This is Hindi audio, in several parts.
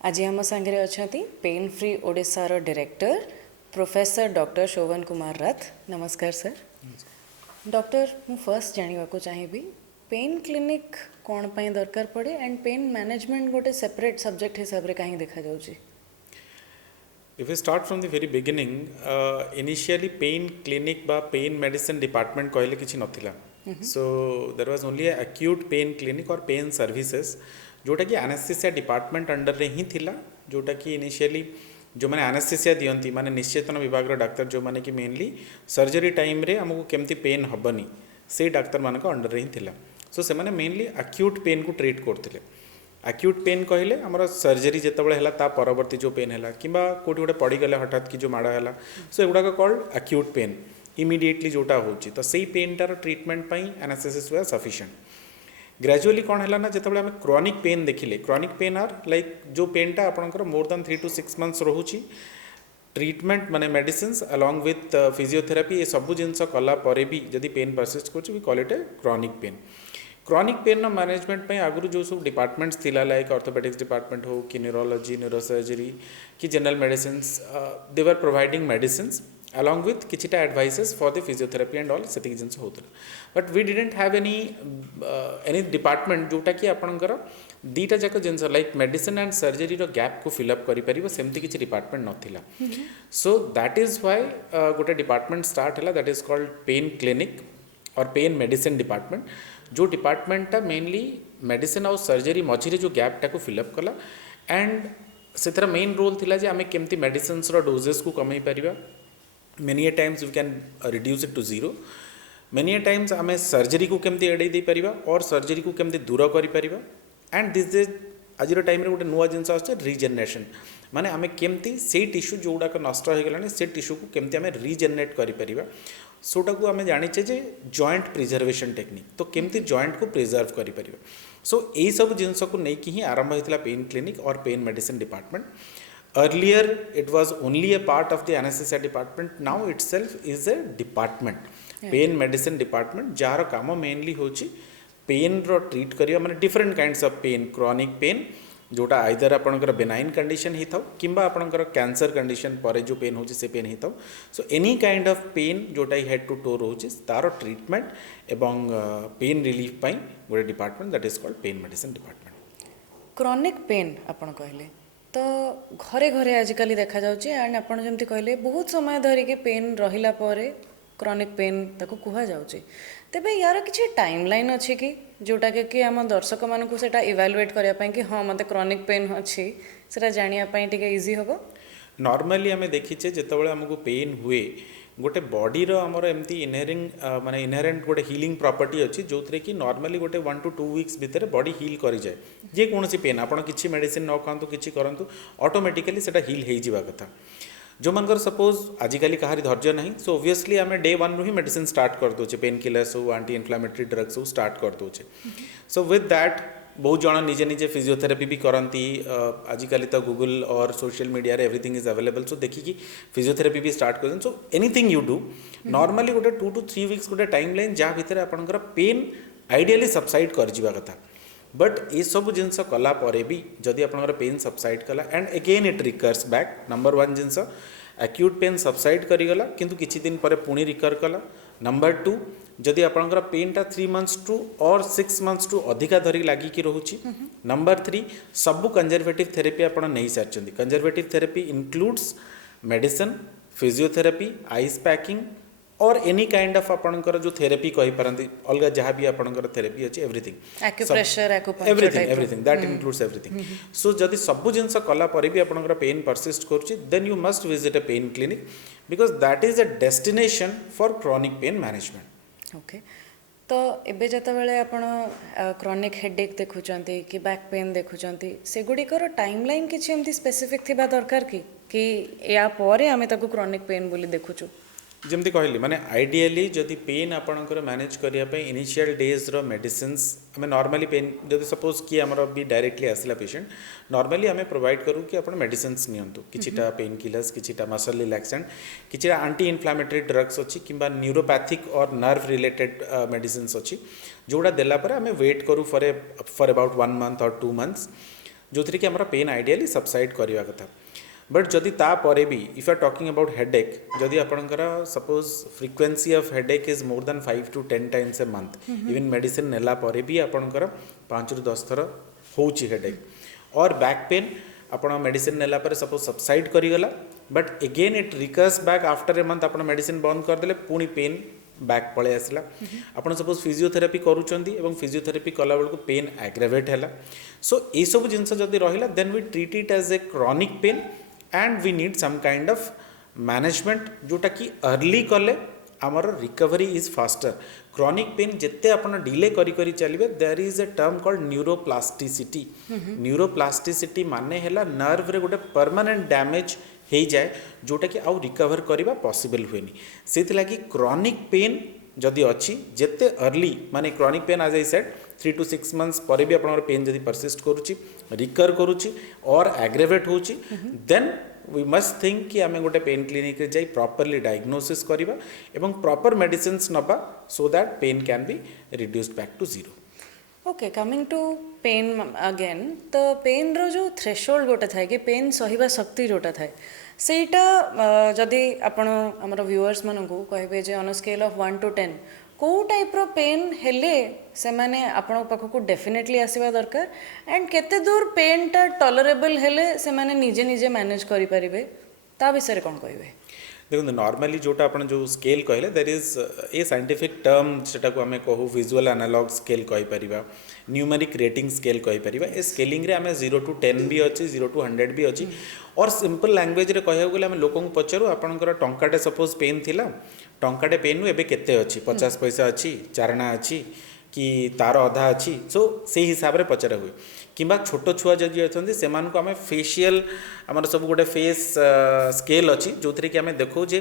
आज आम सांगे अच्छा पेन फ्री ओडिशार director professor doctor Shobhan Kumar Rath. नमस्कार सर। डॉक्टर मु फर्स्ट जानवा चाहिए पेन क्लिनिक कौन पाई दरकार पड़े एंड पेन मैनेजमेंट गोटे सेपरेट सब्जेक्ट हिसाब से कहीं देखा जाउची। If we start from the very beginning, initially pain clinic ba pain medicine department कहले किछि नथिला. So there was only a acute pain clinic or pain services जोटा कि anesthesia department under रे ही थिला, जोटा कि initially जो मैंने anesthesia दियंती माने निश्चेतन विभाग रो डाक्टर जो माने कि मेनली सर्जरी टाइम रे हमको केमती पेन हबनी से डाक्टर मानक अंडर रे ही थिला. सो से माने मेनली acute pain को ट्रीट करथिले. एक्यूट पेन कहले आमर सर्जरी जितेबाला है ता परवर्ती जो पेन है कि कौटी गोटे पड़गले हठात कि जो माड़ है सो एगुड़ाक कल्ड एक्यूट पेन इमिडिएटली जोटा होची तो सही पेनटार treatment anaesthesia were sufficient. Gradually कौन है ना जिते आम क्रॉनिक पेन देखिले क्रॉनिक पेन आर लाइक जो पेनटा आपंकर मोर देन 3 to 6 months रोची ट्रीटमेंट माने मेडिसिन्स अलॉन्ग विथ फिजियोथेरापी ये सब जिनस कला परे भी जदि पेन परसिस्ट कर we call it a chronic pain. Chronic pain management आगु जो सब डिपार्टमेंट्स थिला लाइक ऑर्थोपेडिक्स डिपार्टमेंट हो कि न्यूरोलॉजी न्यूरोसर्जरी कि general medicines they were providing medicines along with किछिटा advices for the physiotherapy and all से जिन होता. But we didn't have any department जोटा कि आपंकर दीटा जाक जिन like medicine and surgery gap को फिलअप कर सेमती किसी डिपार्टमेंट नाला. सो दैट इज व्हाई गोटे डिपार्टमेंट स्टार्ट है that is called pain clinic और पेन मेडिसिन डिपार्टमेंट जो डिपार्टमेंटा मेनली मेडिसिन और सर्जरी मझे जो गैपटा को फिलअप कला एंड से मेन रोल थिला जे आमे केमती मेडिसिन्स डोजेस को कमई पारिबा. Many a times we can reduce it to zero. Many a times आमे सर्जरी को केमती एड़े दे पारिबा और सर्जरी को केमती दूर करि पारिबा. एंड दिस इज आज टाइम गोटे नुआ जिनस आछे रिजेनरेशन माने आमे केमती से टिश्यू जोड़ाक नष्ट हो गलानी से टिश्यू को केमती आमे रिजेनरेट करि परिबा. सोटा को आमे जानिचे जे जॉइंट प्रिजर्वेशन टेक्निक तो केमती जॉइंट को प्रिजर्व करि परिबा. सो एई सब जिनस को नै कि ही आरंभ होइतला पेन क्लिनिक और pain medicine department. Earlier it was only a part of the anaesthesia department. Now itself is a department pain medicine department जार काम मेनली होची पेन रो ट्रीट करिया माने different kinds of pain chronic pain जोटा आइदर आपणकर बेनाइन कंडीशन ही थाउ किंबा आपणकर कैंसर कंडीशन परे जो पेन होची से पेन ही थाउ. So any kind of pain जोटा हेड टू टो रोची तार ट्रीटमेंट एवं पेन रिलीफ पाई गोटे department that is called pen medicine department. Chronic pain आपण कहले तो घरे घरे आजिकल देखा जाउची एंड आपण जेमती कहले बहुत समय धरिके पेन रहिला परे क्रॉनिक पेन ताको कुहा जाउची. तेबे यार किसी टाइमलाइन अच्छी कि जोटा कि आम दर्शक मानक से इवालुएट करने कि हाँ मत क्रॉनिक पेन अच्छी से जानापी इजी हम. नॉर्मली आम देखीचे जितेबाला आमको पेन हुए गोटे बॉडी रो आमर एमती इनहेरिंग माने इनहेरेंट गोटे हीलिंग प्रॉपर्टी अच्छी जो थे कि नॉर्मली गोटे 1 to 2 weeks भितर बॉडी हील कर जाए. जे कौन पेन आपड़ किसी मेडिसिन न खातु कि करूँ ऑटोमेटिकली से हील हो जावा कथा. जो मनकर सपोज आजिकल कहारी धैर्य ना सो ओब्वियसली आम डे 1 रू ही मेडिसिन स्टार्ट कर दोचे पेन किलर्स हो एंटी इन्फ्लामेटरी ड्रग्स हो स्टार्ट कर दोचे. सो विथ दैट बहुत जन निजे निजे फिजियोथेरापी भी करती. आजिकल तो गूगल और सोशल मीडिया रे एवरीथिंग इज अवेलेबल. सो देखिए फिजियोथेरापी भी स्टार्ट कर. So anything you do normally गोटे 2 to 3 weeks गोटे टाइम लाइन जहाँ भितर आपंकर पेन आइडियली सबसाइड कर जिवा कथा. बट ये सब जिनस कला परे भी जदि आपंकर पेन सबसाइड कला and again it recurs back. Number 1 जिनस एक्यूट पेन सबसाइड करिगला किंतु किछि दिन परे पुणी रिकर कला. नंबर 2 जदि आपंकर पेनटा 3 months टू और 6 months टू अधिका धरी लागिकी रोची. नंबर 3 सबु कंजर्वेटिव थेरेपी आपण नहीं सारचंदी. Conservative therapy includes medicine physiotherapy ice packing और एनी काइंड ऑफ आपणकर जो थेरेपी कहि पारंती अलग जहाँ भी आपणकर थेरेपी अछि everything acupressure everything that includes everything. So जदि सब जिनस कला परे भी आपणकर पेन परसिस्ट करूची then you must visit a pain clinic because that is a destination for chronic pain management. Okay तो एबे जतबेले आपण क्रॉनिक हेडेक देखुचंती कि बैक पेन देखुचंती सेगुड़िकर टाइमलाइन किछि एमती स्पेसिफिक थिबा दरकार कि या परे आमे ताको क्रॉनिक पेन बोली देखुचु. जमती कहली माने आइडियली जदि पेन आपणकर मैनेज करने इनिशियल डेज रो मेडिसिन्स आम नॉर्मली पेन जब सपोज कि आमर भी डायरेक्टली आसला पेशेंट नॉर्मली आम प्रोवाइड करूँ कि आप मेडिसिन्स नियंतु किछिटा पेन किलर्स किछिटा मसल रिलैक्सेंट किछिटा एंटी इन्फ्लामेटरी ड्रग्स अच्छी कि न्यूरोपैथिक और नर्व रिलेटेड मेडिसिन्स अच्छी जोड़ा देला पर आम वेट करूँ for about 1 month or 2 months. जो थी कि आम पेन आइडियाली सबसाइड करवा कथा बट जदि तापर भी if you are talking about headache जदि आपंकर suppose frequency of headache is more than 5 to 10 times a month even medicine नेला परे भी आपंकर 5 ରୁ 10 थर होची हेडेक और बैक पेन आपण मेडिसिन नेला पर सपोज सबसाइड करीगला but again it recurs back after a month आपण मेडिसिन बंद करदेले पुणी पेन बैक पळे आसला आपण सपोज फिजियोथेरापी करूचंदी एवं फिजियोथेरापी कला बेलको पेन एग्रावेट हैला सो ए सब जिंस जदि रहिला then we treat it as a chronic pain and we need some kind of management जोटा कि अर्ली कले आमर recovery is faster chronic pain जिते आपण डिले करी करी चलिबे there is a term called neuroplasticity neuroplasticity माने हैला नर्व रे गोटे परमानेंट डैमेज हो जाए जोटा कि आउ रिकवर करबा पॉसिबल हुएनी सेति लागि क्रॉनिक पेन जदि अच्छी जिते अर्ली माने chronic pain as I said 3 to 6 months पर भी आपन पेन जदि परसिस्ट करूची रिकर करूची और एग्रेवेट होची देन वी मस्ट थिंक कि आम गोटे पेन क्लिनिक जाई प्रॉपर्ली डायग्नोसिस करबा एवं प्रॉपर मेडिसिन्स नबा so that pain can be reduced back to zero okay coming to pain again तो पेन रो जो थ्रेशोल्ड गोटे थाए कि पेन सहिबा शक्ति जोटा थाए सेटा जदि आपण हमर व्यूअर्स मानकू कहबे जे on a scale of 1 to 10 को टाइप रो पेन हेले से माने आपण पाखकू डेफिनेटली आसीबा दरकार एंड केते दूर पेन ता टॉलरेबल हेले से माने निजे निजे मैनेज करि परिबे ता विषय कोन कहबे देखो नॉर्मली जोटा अपन जो स्केल कहले there is a scientific term सेटा को हमें कहू विजुअल एनालॉग स्केल कहि परिबा न्यूमेरिक रेटिंग स्केल कहि परिबा ए स्केलिंग रे हमें 0 to 10 भी अछि 0 to 100 भी अछि और सिंपल लैंग्वेज रे कहया गेले हम लोकन पचरु आपनकर टंकाटे सपोज पेन थिला टंकाटे पेन एबे केते अछि 50 पैसा अछि चारणा अछि कि तार अधा अच्छी सो से हिसाब से पचरा हुए कि छोट छुआ जदि अच्छा से आम फेशियल आम सब गोटे फेस स्केल अच्छी जो थी कि आम देखो जे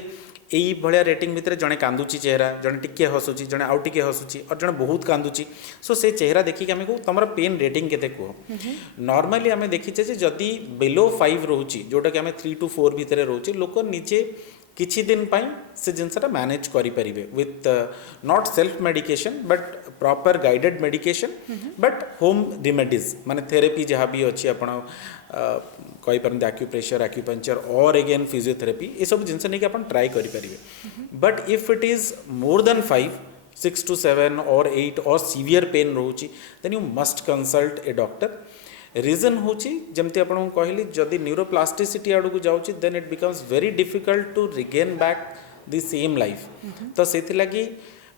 यही भाया रेटिंग भितर जड़े कांदुची चेहरा जड़े टिके हसुची जड़े आउ टिके हसुची और जड़े बहुत कांदुची सो से चेहरा देखिक आम कहूँ तुम पेन रेटिंग केते कह नॉर्मली आम देखीचे जदि बिलो 5 रोचे जोटा कि आम 3 to 4 भितर रोचे लोक निजे किछि दिन पाई से जिनसटा मैनेज करि परिबे with not self medication but proper guided medication but home remedies माने थेरेपी जहाँ भी अच्छी आपण कहि परन एक्यूप्रेशर एक्यूपंक्चर और अगेन फिजियोथेरेपी ये सब जिनस नहीं आपण ट्राई करि परिबे but if it is more than 5 6 to 7 और 8 और सीवियर पेन रोची then you must consult a doctor reason होची जमती आपण कहली जदि न्यूरोप्लास्टिसिटी आड़ को जाउची then it becomes very difficult to regain back the same life तो सेथि लगी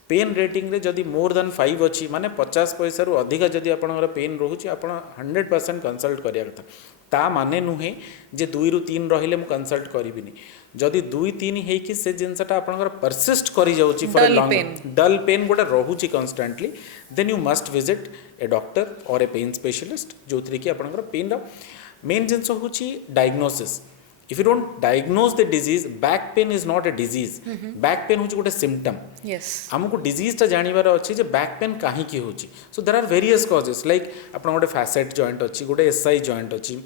पेन रेटिंग रे जदि मोर देन 5 अच्छी माने 50 पैसा रु अधिक जदि आपनकर पेन रोची आपण 100% कंसल्ट करिया कथा ता माने नुहे जे 2 ରୁ 3 रहिले मु कंसल्ट करिबिनी जदि 2-3 हे कि से जिनसटा आपनकर परसिस्ट करि जाउची फॉर लॉन्ग डल पेन गोटे रहुची constantly then you must visit a doctor और ए पेन स्पेशलिस्ट जो थी कि आपनकर पेन रो मेन जिनस होची diagnosis if you don't diagnose the disease back pain is not a disease back pain होची गोटे सिम्पटम यस हमको डिजीज टा जानिबार अच्छी जे बैक पेन काहे की होची so there are various causes like आपन गोटे फैसेट जॉइंट अच्छी गोटे एसआई जॉइंट अच्छी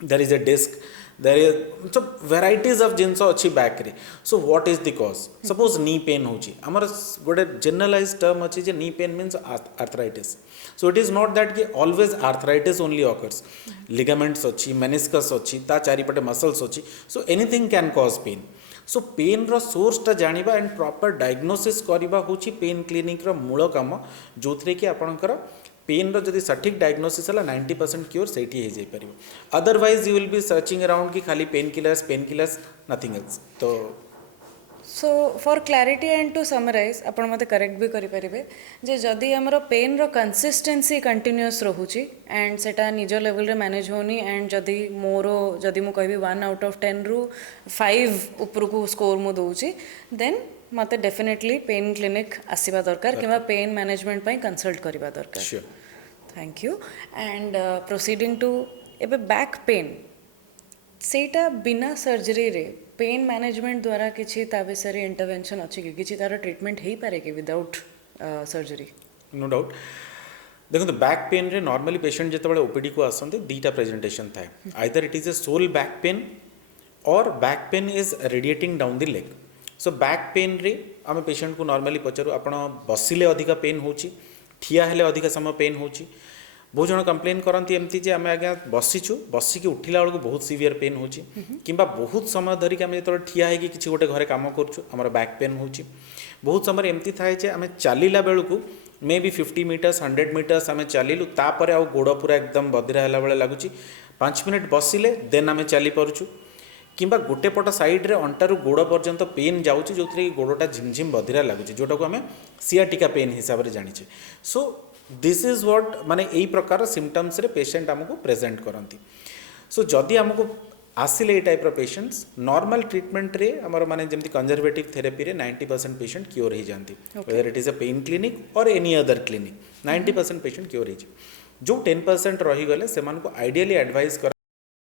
there is a disc there is so varieties of जिंस अच्छी बैक रे so what is the cause suppose knee pain होची हमर गोटे जनरलाइज टर्म अच्छी जे knee pain means arthritis so it is not that कि always arthritis only occurs ligaments अच्छी मेनिस्कस अच्छी ता चारिपटे मसल्स अच्छी so anything can cause pain so pain रो सोर्स टा जानिबा एंड प्रॉपर डायग्नोसिस करिबा होची पेन क्लिनिक रो मूल काम जो थरे कि आपनकर पेन रो जदि सठिक डायग्नोसिस हला 90% क्योर सेठी हे जाई परिबो otherwise you will be searching around कि खाली पेन किलर्स नथिंग एल्स तो so for clarity and to summarise आपण मते करेक्ट भी करि परिबे जे जदि हमरो पेन रो कंसिस्टेंसी कंटिन्यूअस रहूची एंड सेटा निजो लेवल रे मैनेज होनी एंड जदि मु कहबी 1 out of 10 रु 5 ऊपर को स्कोर मु दोउची देन मते डेफिनेटली पेन क्लिनिक आसीबा दरकार किबा पेन मैनेजमेंट पई कंसल्ट करिबा दरकार sure thank you and proceeding to एबे बैक पेन सेटा बिना सर्जरी रे पेन मैनेजमेंट द्वारा किछि ता विषय इंटरवेंशन अछि कि किछि तार ट्रीटमेंट हेई पारे कि विदाउट सर्जरी नो डाउट देखो बैक पेन रे नॉर्मली पेशेंट जेतबे ओपीडी को आसंते दीटा प्रेजेंटेशन थाए either it is a sole back pain or back pain is radiating down the leg so back pain रे आम पेशेंट को नॉर्मली पचारू आपण बसिले अधिक पेन होची ठिया हेले अधिक समय पेन होची बहुत जन कंप्लेन करती एमती जे आम आज्ञा बसीचु बसिकी उठिला बेलू बहुत सिवियर पेन हो किंबा बहुत समय धरिक आम जो ठिया होगी किसी गोटे घरे कम कर बैक पेन हो बहुत समय एमती थाए जे आम चलला बेलू मे बी 50 मीटर्स 100 मीटर्स आम चलू तापर आउ गोड़ पूरा एकदम बदिरा है बेले लगुच 5 मिनिट बसिले देन आम चली पारुछु किंबा गोटे पट साइड्रे अंटारू गोड़ पर्यंत पेन जाऊँच जो कि गोड़टा झिमझिम बधिरा लगुच जोटा को आम सियाटिका पेन हिसाब से जाने सो दिस इज व्हाट माने यही प्रकार सिम्पटम्स रे पेशेंट आमको प्रेजेंट करती सो जदि आमको आसिले ये टाइप पेशेंट्स नॉर्मल ट्रीटमेंट रे हमर माने जेमती कंजर्वेटिव थेरेपी रे 90% पेशेंट क्योर हो जाती whether it is a pain clinic or any other clinic 90% patient cure हो जो 10% रही गले से आइडियली एडवाइस कर